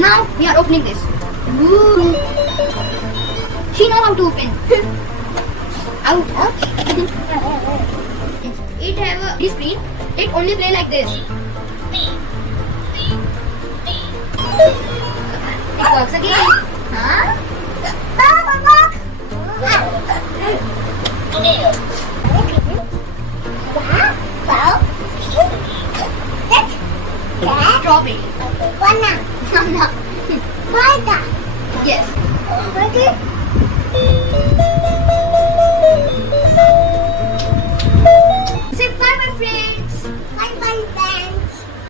now we are opening this. Ooh. She know how to open. Out. It have a this screen. It only play like this. It works again. Huh? Strawberry. Banana. Yes. Say bye bye friends. Bye bye.